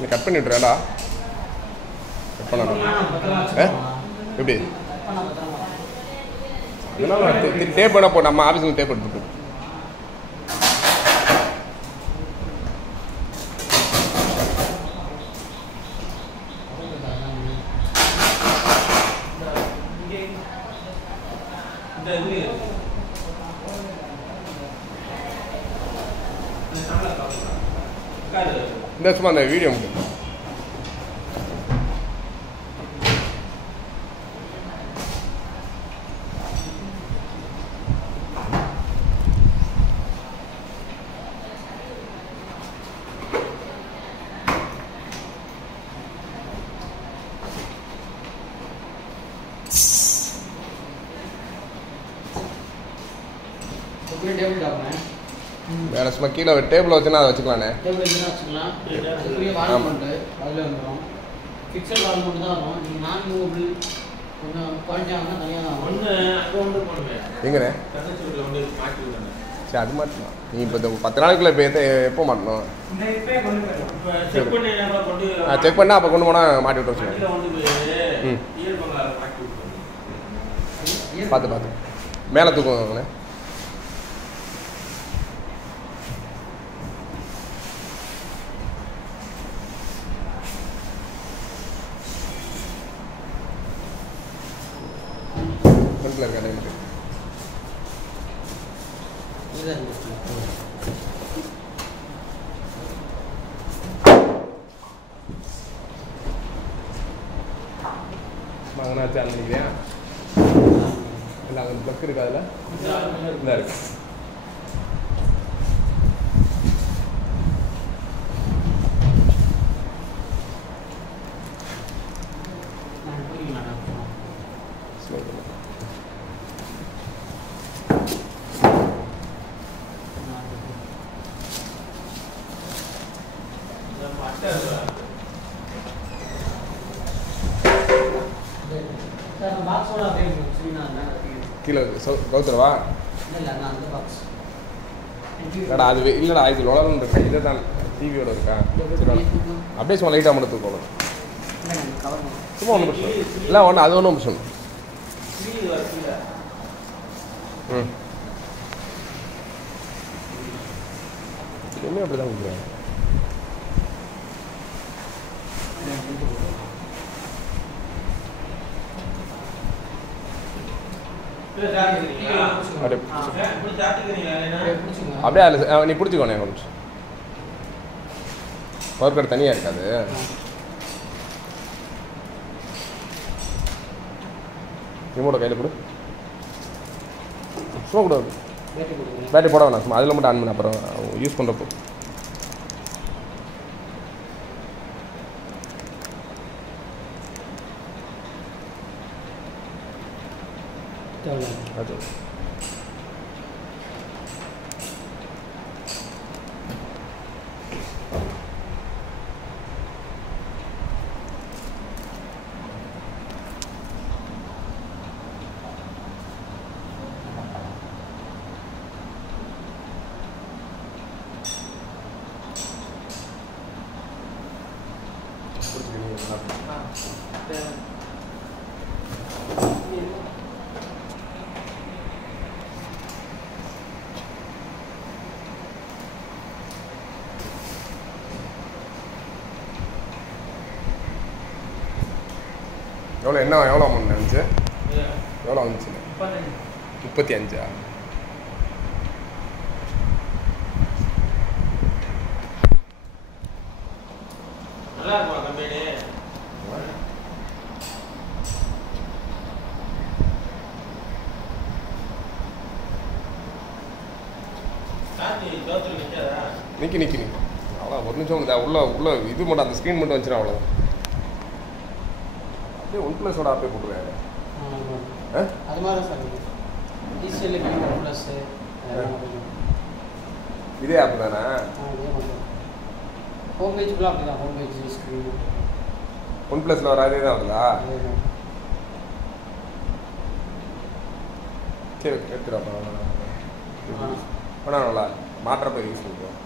நீ கட் பண்ணி விட்றேடா. கட் பண்ணணும். எப்படி அதனால டேப் பண்ண போ. நம்ம ஆஃபீஸில் டேப் எடுத்துட்டு இந்த சும்மா அந்த வீடியோ முடியும். வேறு சும்மா கீழே டேபிள் வச்சுன்னா அதை வச்சுக்கலாண்ணே. எங்கண்ணே? சரி அது மாட்டலாம். நீ இப்போ 10 நாளைக்குள்ளே இப்போ எப்போ மாட்டணும்? செக் பண்ணால் அப்போ கொண்டு போனால் மாட்டி விட்டு வச்சுக்கோங்க. பார்த்து மேலே தூக்குவாங்கண்ணே. மகனாச்சு அன்னைக்கிறியா இல்லை அங்கே ப்ளக் இருக்கா? அதில் இந்த இருக்கு. கீழே கவுத்துருவா இல்லைடா. அது இல்லைடா, இது உலகம் இருக்கா? இதை தான் டிவியோட இருக்கா? அப்படியே சும்மா லைட்டாக மட்டும் தூக்கணும். சும்மா ஒன்றும் பிரச்சனை இல்லை. ஒன்று அது ஒன்றும் பிரச்சனை. என்ன அப்படி தான் கொடுக்குறேன். அப்படியே அதில் நீ பிடிச்சிக்கோண்ணே. கொஞ்சம் பவர் கார்டு தனியாக இருக்காது. ரிமோட்டை கையில் கொடு. சும்மா கூடாது. பேட்டரி போட வேணாம். சும்மா அதில் மட்டும் ஆன் பண்ண அப்புறம் யூஸ் பண்ணுறப்போ. அது எவ்வளோ என்ன எவ்வளோ அமௌண்ட் இருந்துச்சு? எவ்வளோ வந்துச்சு? 35. நிற்கி அவ்வளோ ஒரு நிமிஷம் உள்ள இது மட்டும் அந்த ஸ்க்ரீன் மட்டும் வச்சுருவேன். அவ்வளோ அப்படியே OnePlus-ஓட ஆப்பே போட்டுருவேன். அது மாதிரி தான் சார் TCL OnePlus இதே ஆப் தானே? ஹோம் பேஜ் கூட அப்படி தான். ஹோம் பேஜ் ஸ்க்ரீன் OnePlus-ல வர அதே தான் வருதா? சரி எடுத்துடா. ஆனால் நல்லா மாற்றப்போ யூஸ் பண்ணுறோம்.